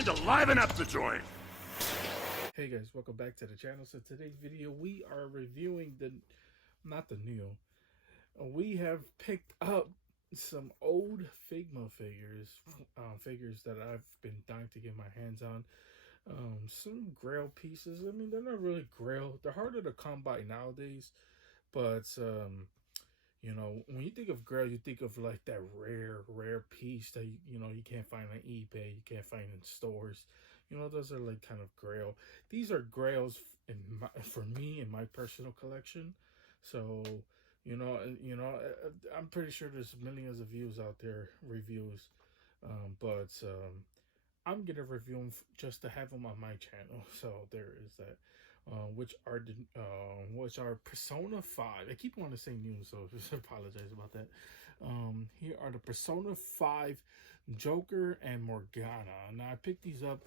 designed to liven up the joint. Hey guys, welcome back to the channel. So today's video we are reviewing we have picked up some old Figma figures, figures that I've been dying to get my hands on. Some grail pieces. I mean, they're not really grail. They're harder to come by nowadays, but when you think of grail, you think of like that rare piece that you can't find on eBay, you can't find in stores. Those are like kind of grail. These are grails for me in my personal collection. So I'm pretty sure there's millions of views out there, reviews, but I'm gonna review them just to have them on my channel. So there is that. Which are Persona 5. I keep wanting to say new, so just apologize about that. Here are the Persona 5 Joker and Morgana. Now I picked these up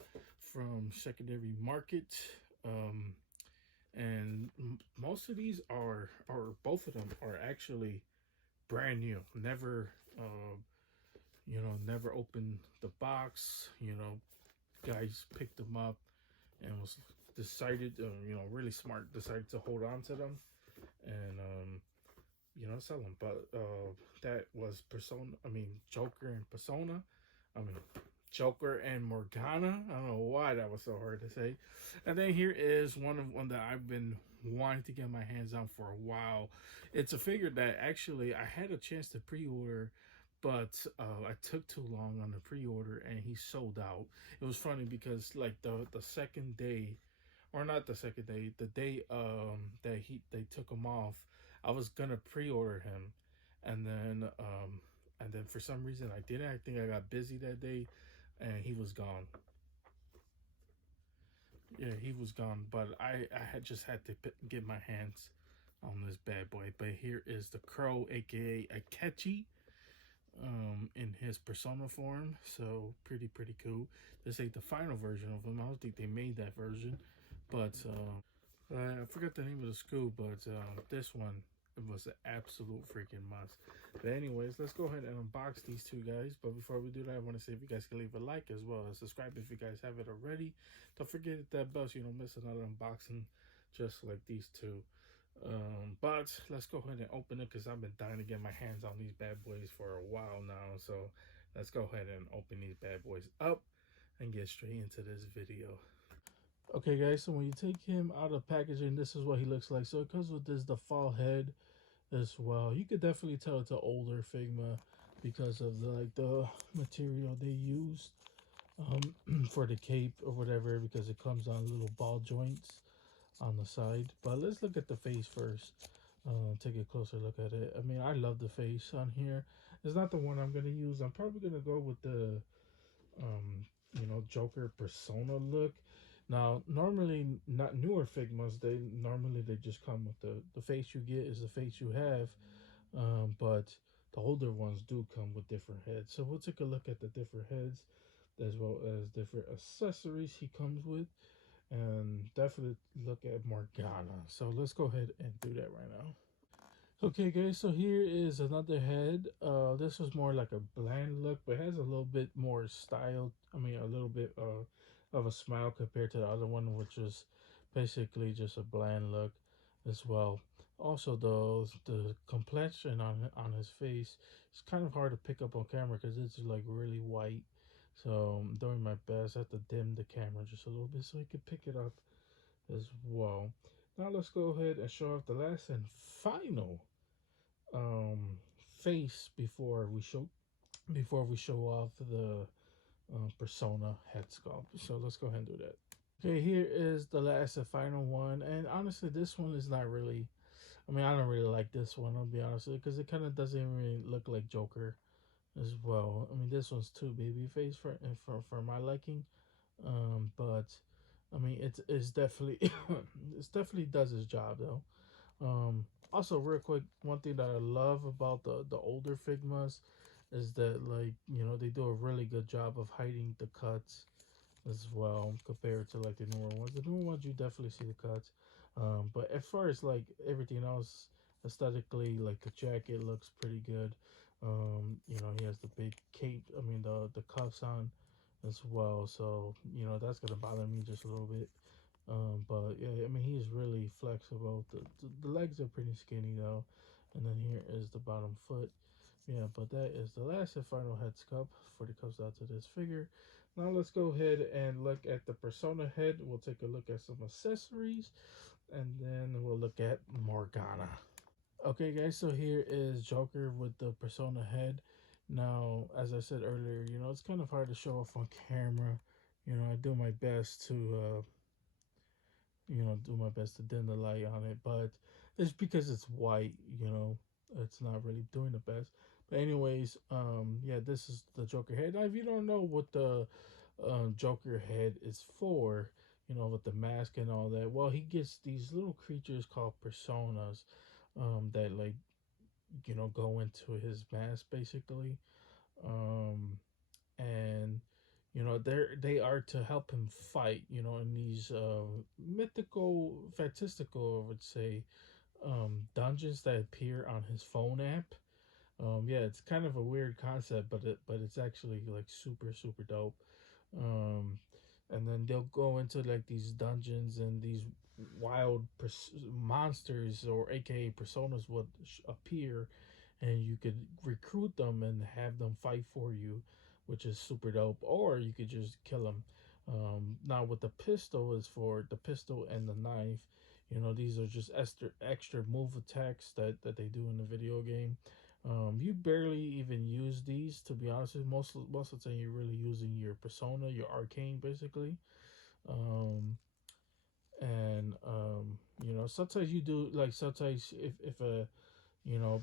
from secondary market. And most of these are, or both of them are actually brand new. Never opened the box. Guys picked them up and was decided, really smart, decided to hold on to them and sell them. But that was Joker and Persona. Joker and Morgana. I don't know why that was so hard to say. And then here is one that I've been wanting to get my hands on for a while. It's a figure that actually I had a chance to pre-order, but I took too long on the pre-order and he sold out. It was funny because like the second day, or not the second day, the day that they took him off, I was gonna pre-order him, and then for some reason I didn't. I think I got busy that day, and he was gone. Yeah, he was gone. But I had just had to get my hands on this bad boy. But here is the Crow, aka Akechi, in his Persona form. So pretty cool. This ain't the final version of him. I don't think they made that version, but I forgot the name of the school. But this one, it was an absolute freaking must. But anyways, let's go ahead and unbox these two guys. But before we do that, I want to say if you guys can leave a like as well as subscribe if you guys haven't already. Don't forget to hit that bell so you don't miss another unboxing just like these two. But let's go ahead and open it because I've been dying to get my hands on these bad boys for a while now. So let's go ahead and open these bad boys up and get straight into this video. Okay guys, so when you take him out of packaging, this is what he looks like. So it comes with this default head as well. You could definitely tell it's an older Figma because of the material they used for the cape or whatever, because it comes on little ball joints on the side. But let's look at the face first. Take a closer look at it. I mean, I love the face on here. It's not the one I'm going to use. I'm probably going to go with the Joker Persona look. Now normally, not newer Figmas, they just come with the face you get is the face you have, but the older ones do come with different heads. So we'll take a look at the different heads as well as different accessories he comes with, and definitely look at Morgana. So let's go ahead and do that right now. Okay guys, so here is another head. This was more like a bland look, but has a little bit more style. I mean, a little bit of a smile compared to the other one, which was basically just a bland look as well. Also, the complexion on his face is kind of hard to pick up on camera because it's like really white. So I'm doing my best. I have to dim the camera just a little bit so you can pick it up as well. Now let's go ahead and show off the last and final face before we show off the Persona head sculpt. So let's go ahead and do that. Okay, here is the last and final one, and honestly this one is not really, I mean, I don't really like this one, I'll be honest with you, because it kind of doesn't really look like Joker as well. I mean, this one's too baby face for my liking. But I mean, it's definitely it's definitely does its job though. Also, real quick, one thing that I love about the older Figmas is that, like, they do a really good job of hiding the cuts as well compared to like the newer ones. The newer ones, you definitely see the cuts. But as far as like everything else, aesthetically, like the jacket looks pretty good. He has the big cape. I mean, the cuffs on as well. So that's gonna bother me just a little bit. But yeah, I mean he's really flexible. The legs are pretty skinny though, and then here is the bottom foot. Yeah, but that is the last and final head sculpt before it comes down to this figure. Now let's go ahead and look at the Persona head. We'll take a look at some accessories, and then we'll look at Morgana. Okay, guys, so here is Joker with the Persona head. Now, as I said earlier, it's kind of hard to show off on camera. I do my best to, do my best to dim the light on it, but it's because it's white, it's not really doing the best. But anyways, yeah, this is the Joker head. Now, if you don't know what the Joker head is for, with the mask and all that, well, he gets these little creatures called personas, that like go into his mask basically, um, and they are to help him fight, in these mythical, fantastical, I would say, dungeons that appear on his phone app. Yeah, it's kind of a weird concept, but it's actually like super super dope. um, and then they'll go into like these dungeons, and these wild monsters, or aka personas, would appear, and you could recruit them and have them fight for you, which is super dope. Or you could just kill them. Now, with the pistol, is for the pistol and the knife. These are just extra move attacks that they do in the video game. You barely even use these, to be honest with you. Most of the time, you're really using your persona, your arcane, basically. Um, and sometimes you do, like, sometimes if a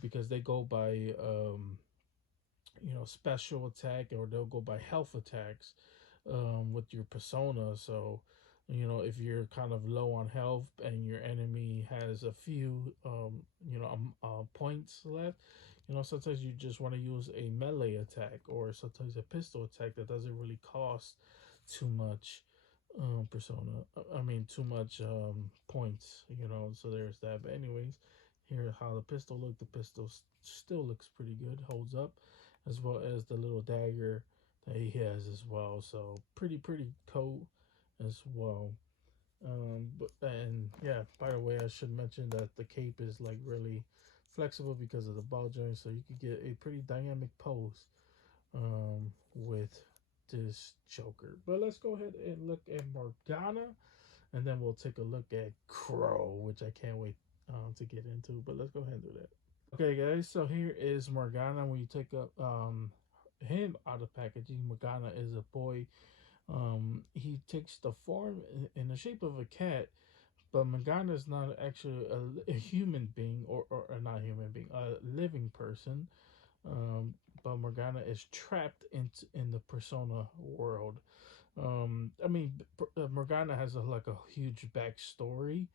because they go by special attack, or they'll go by health attacks, with your persona. So if you're kind of low on health and your enemy has a few points left, sometimes you just want to use a melee attack, or sometimes a pistol attack that doesn't really cost too much persona I mean too much points. So there's that. But anyways, here how the pistol look. The pistol still looks pretty good, holds up, as well as the little dagger that he has as well. So pretty cool as well. But and yeah, by the way, I should mention that the cape is like really flexible because of the ball joint, so you could get a pretty dynamic pose with this Joker. But let's go ahead and look at Morgana, and then we'll take a look at Crow, which I can't wait to get into. But let's go ahead and do that. Okay, guys. So here is Morgana. When you take up him out of packaging, Morgana is a boy. He takes the form in the shape of a cat, but Morgana is not actually a human being, or not human being, a living person. Um, but Morgana is trapped in the Persona world. I mean, Morgana has like a huge backstory,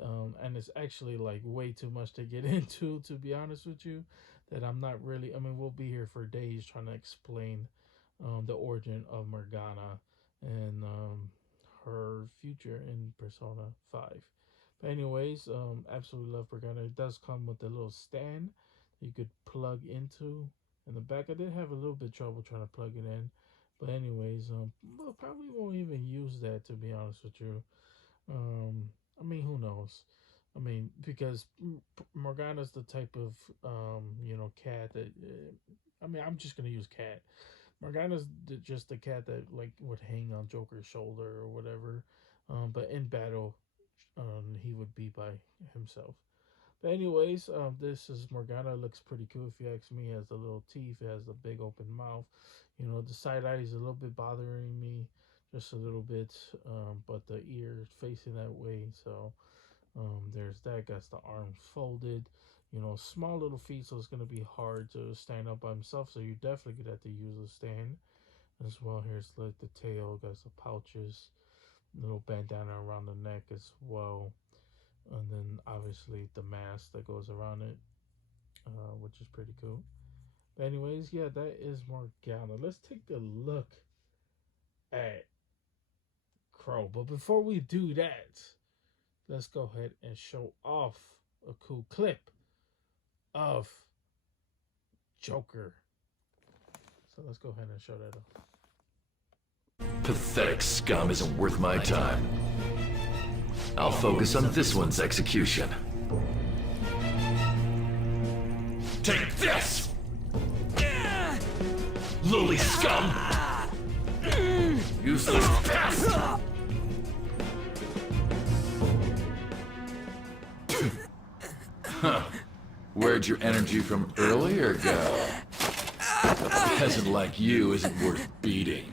and it's actually like way too much to get into, to be honest with you. That I'm not really. I mean, we'll be here for days trying to explain the origin of Morgana and her future in Persona 5. But anyways, absolutely love Morgana. It does come with a little stand that you could plug into in the back. I did have a little bit trouble trying to plug it in, but anyways, we'll probably won't even use that, to be honest with you. Um, I mean, who knows? I mean, because Morgana's the type of cat that. I mean, I'm just gonna use cat. Morgana's just the cat that like would hang on Joker's shoulder or whatever. But in battle, he would be by himself. But anyways, this is Morgana. Looks pretty cool if you ask me. It has the little teeth. It has the big open mouth. The side eye is a little bit bothering me, just a little bit. But the ear is facing that way, so there's that. Got the arms folded. Small little feet, so it's gonna be hard to stand up by himself. So you definitely gonna have to use a stand as well. Here's like the tail. Got some pouches, little bandana around the neck as well, and then obviously the mask that goes around it, which is pretty cool. But anyways, yeah, that is Morgana. Let's take a look at Crow. But before we do that, let's go ahead and show off a cool clip of Joker. So let's go ahead and show that off. pathetic scum isn't worth my time. I'll focus on this one's execution. Take this! Lowly scum! Useless pest! Huh. Where'd your energy from earlier go? A peasant like you isn't worth beating.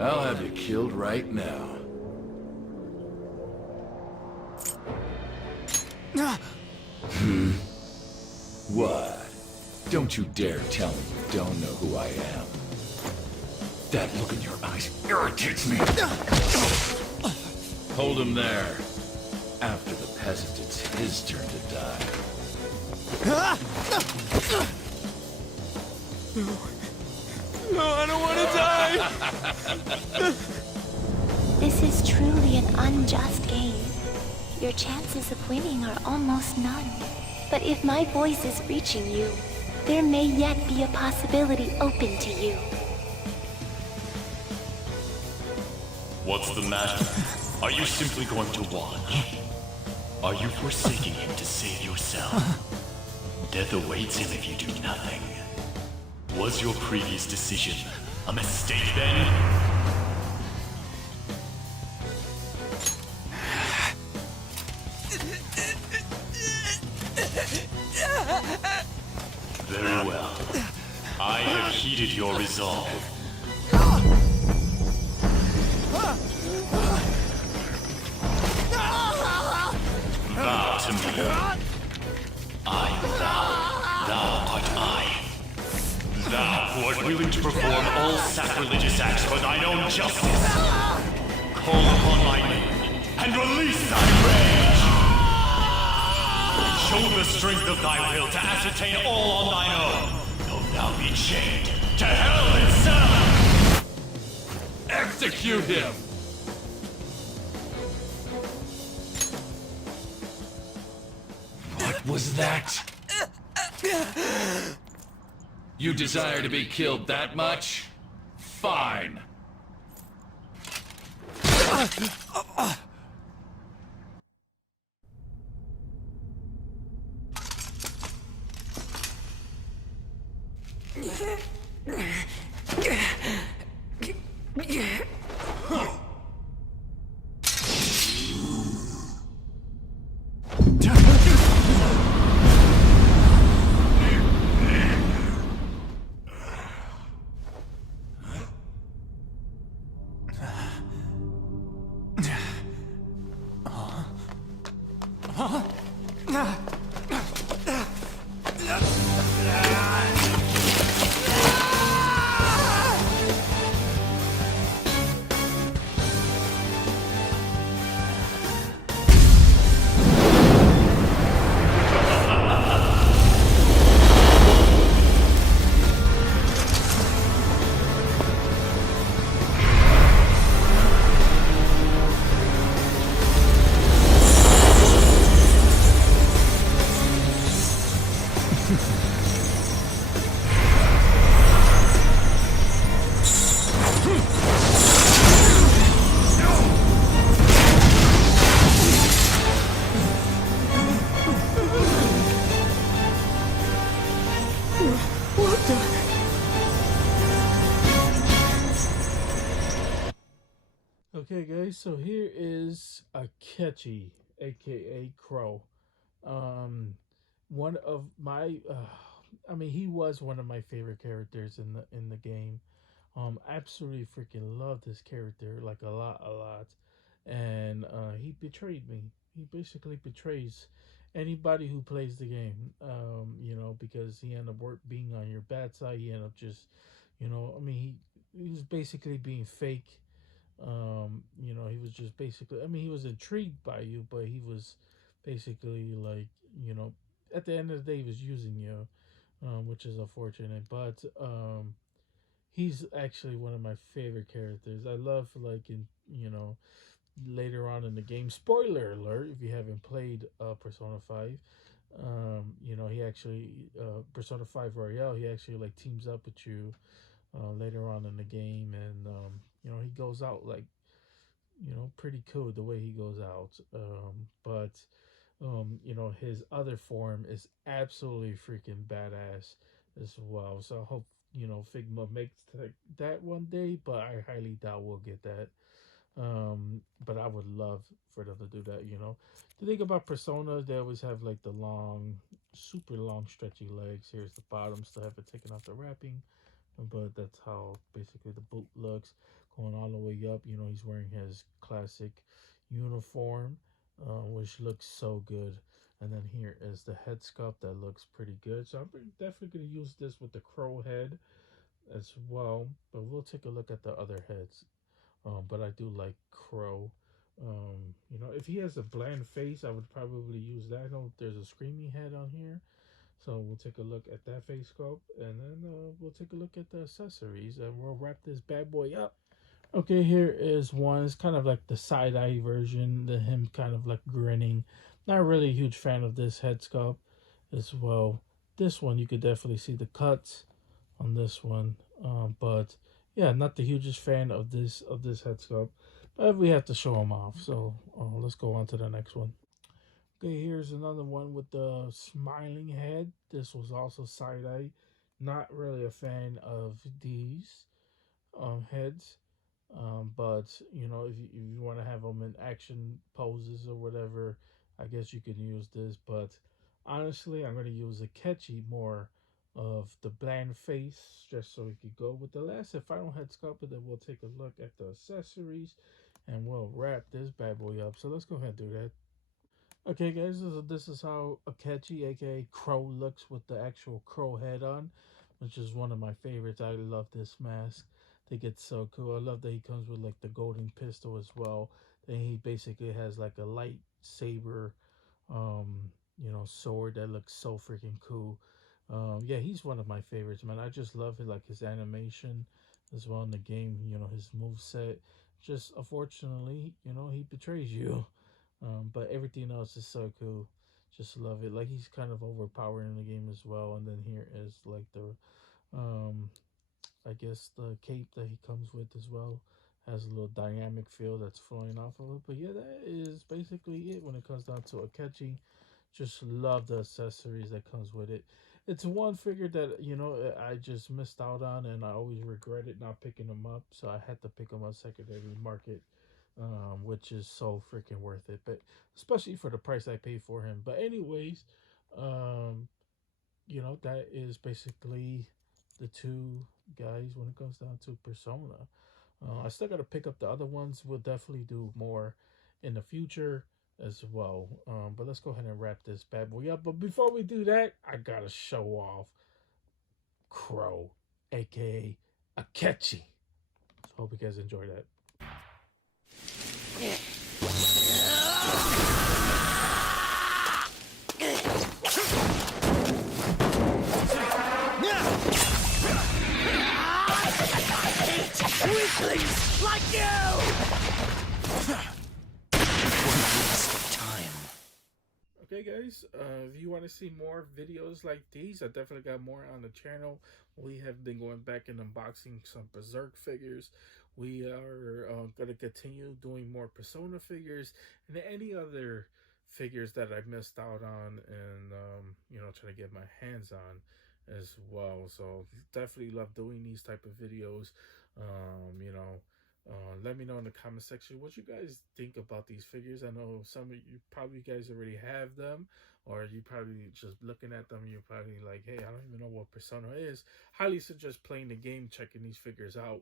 I'll have you killed right now. What? Don't you dare tell me you don't know who I am. That look in your eyes irritates me. Hold him there. After the peasant, it's his turn to die. No, I don't want to die! This is truly an unjust game. Your chances of winning are almost none. But if my voice is reaching you, there may yet be a possibility open to you. What's the matter? Are you simply going to watch? Are you forsaking him to save yourself? Death awaits him if you do nothing. Was your previous decision a mistake then? Very well. I have heeded your resolve. Vow to me. I vow, thou art I. Thou who art willing to perform all sacrilegious acts for thine own justice. Call upon my name and release thy rage. Show the strength of thy will to ascertain all on thine own, though thou be chained to hell itself. Execute him! What was that? You desire to be killed that much? Fine. Okay, guys, so here is Akechi, aka Crow. One of my, he was one of my favorite characters in the game. Absolutely freaking love this character like a lot, and he betrayed me. He basically betrays anybody who plays the game. Because he ended up being on your bad side. He ended up just, he was basically being fake. He was just basically, he was intrigued by you, but he was basically like, at the end of the day, he was using you, which is unfortunate. But he's actually one of my favorite characters. I love, like, later on in the game, spoiler alert if you haven't played Persona 5, he actually, Persona 5 Royale, he actually like teams up with you later on in the game, and you know, he goes out like, you know, pretty cool the way he goes out. But you know, his other form is absolutely freaking badass as well. So I hope, you know, Figma makes that one day, but I highly doubt we'll get that. But I would love for them to do that. You know, the thing about Persona, they always have like the long, super long, stretchy legs. Here's the bottom, still have it taken off the wrapping, but that's how basically the boot looks. Going all the way up, you know, he's wearing his classic uniform, which looks so good. And then here is the head sculpt that looks pretty good. So I'm definitely going to use this with the crow head as well. But we'll take a look at the other heads. But I do like crow. You know, if he has a bland face, I would probably use that. I know there's a screaming head on here. So we'll take a look at that face sculpt, and then we'll take a look at the accessories, and we'll wrap this bad boy up. Okay, here is one. It's kind of like the side-eye version, the him kind of like grinning. Not really a huge fan of this head sculpt as well. This one, you could definitely see the cuts on this one, but yeah, not the hugest fan of this head sculpt. But we have to show him off, so let's go on to the next one. Okay, here's another one with the smiling head. This was also side eye. Not really a fan of these heads, but you know, if you want to have them in action poses or whatever, I guess you can use this. But honestly, I'm going to use Akechi more of the bland face, just so we could go with the last and final head sculpt. Then we'll take a look at the accessories, and we'll wrap this bad boy up. So let's go ahead and do that. Okay, guys, this is how Akechi, aka Crow, looks with the actual crow head on, which is one of my favorites. I love this mask. I think it's so cool. I love that he comes with like the golden pistol as well. Then he basically has like a lightsaber, you know, sword that looks so freaking cool. Yeah, he's one of my favorites, man. I just love it, like his animation as well in the game. You know, his move set. Just unfortunately, you know, he betrays you. But everything else is so cool. Just love it. Like he's kind of overpowered in the game as well. And then here is like the, I guess the cape that he comes with as well. Has a little dynamic feel that's flowing off of it. But yeah, that is basically it when it comes down to Akechi. Just love the accessories that comes with it. It's one figure that, you know, I just missed out on, and I always regret it not picking them up. So I had to pick them up secondary market, which is so freaking worth it. But especially for the price I paid for him. But anyways, you know, that is basically the two guys when it comes down to Persona. I still got to pick up the other ones. We'll definitely do more in the future as well. But let's go ahead and wrap this bad boy up. But before we do that, I gotta show off Crow, aka Akechi. So hope you guys enjoy that. Weaklings like you! Okay, guys, if you want to see more videos like these, I definitely got more on the channel. We have been going back and unboxing some Berserk figures. We are going to continue doing more Persona figures and any other figures that I missed out on, and you know, try to get my hands on as well. So definitely love doing these type of videos. You know, let me know in the comment section what you guys think about these figures. I know some of you probably guys already have them, or you probably just looking at them, you're probably like, hey, I don't even know what Persona is. Highly suggest playing the game, checking these figures out.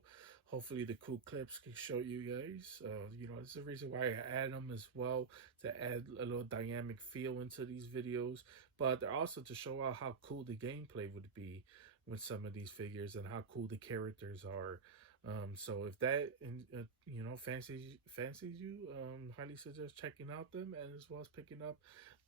Hopefully the cool clips can show you guys. You know, this is the reason why I add them as well, to add a little dynamic feel into these videos, but they're also to show out how cool the gameplay would be with some of these figures and how cool the characters are. So if that you know, fancies you, highly suggest checking out them, and as well as picking up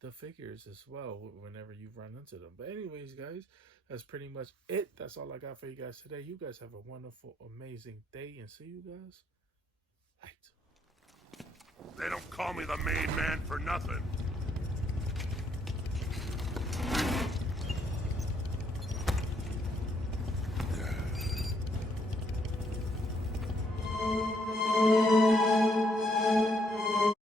the figures as well whenever you run into them. But anyways, guys, that's pretty much it. That's all I got for you guys today. You guys have a wonderful, amazing day, and see you guys later. They don't call me the main man for nothing.